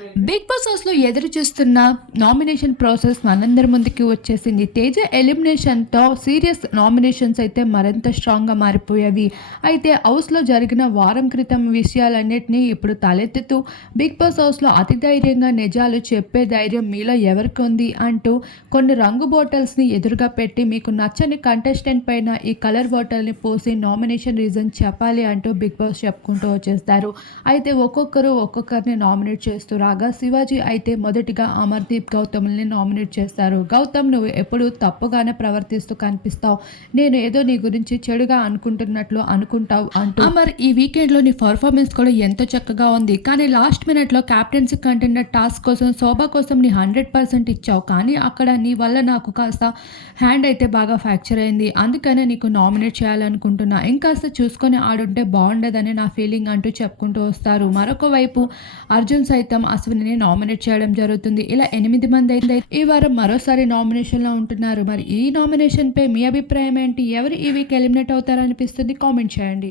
Big boss హౌస్లో ఎదురు చూస్తున్న నామినేషన్ ప్రాసెస్ మనందరి ముందుకి వచ్చేసింది. తేజ ఎలిమినేషన్తో సీరియస్ నామినేషన్స్ అయితే మరింత స్ట్రాంగ్గా మారిపోయేవి అయితే హౌస్లో జరిగిన వారం క్రితం విషయాలన్నింటినీ ఇప్పుడు తలెత్తుతూ బిగ్ బాస్ హౌస్లో అతి ధైర్యంగా నిజాలు చెప్పే ధైర్యం మీలో ఎవరికి ఉంది అంటూ కొన్ని రంగు బాటిల్స్ని ఎదురుగా పెట్టి మీకు నచ్చని కంటెస్టెంట్ పైన ఈ కలర్ బాటిల్ని పోసి నామినేషన్ రీజన్ చెప్పాలి అంటూ బిగ్ బాస్ చెప్పుకుంటూ వచ్చేస్తారు. అయితే ఒక్కొక్కరు ఒక్కొక్కరిని నామినేట్ చేస్తూ కాగా శివాజీ అయితే మొదటిగా అమర్దీప్ గౌతమ్ని నామినేట్ చేస్తారు గౌతమ్ నువ్వు ఎప్పుడు తప్పుగానే ప్రవర్తిస్తూ కనిపిస్తావు. నేను ఏదో నీ గురించి చెడుగా అనుకుంటున్నట్లు అనుకుంటావు అంటూ అమర్ ఈ వీకెండ్లో నీ పర్ఫార్మెన్స్ కూడా ఎంతో చక్కగా ఉంది. కానీ లాస్ట్ మినిట్లో క్యాప్టెన్సీ కంటెండర్ టాస్క్ కోసం శోభా కోసం నీ హండ్రెడ్ పర్సెంట్ ఇచ్చావు. కానీ అక్కడ నీ వల్ల నాకు కాస్త హ్యాండ్ అయితే బాగా ఫ్రాక్చర్ అయింది. అందుకనే నీకు నామినేట్ చేయాలనుకుంటున్నా. ఇంకాస్త చూసుకొని ఆడుంటే బాగుండదని నా ఫీలింగ్ అంటూ చెప్పుకుంటూ వస్తారు. మరొక వైపు అర్జున్ సైతం అశ్విని నామినేట్ చేయడం జరుగుతుంది. ఇలా ఎనిమిది మంది అయితే ఈ వారం మరోసారి నామినేషన్లో ఉంటున్నారు. మరి ఈ నామినేషన్పై మీ అభిప్రాయం ఏంటి? ఎవరు ఈ వీక్ ఎలిమినేట్ అవుతారనిపిస్తుంది? కామెంట్ చేయండి.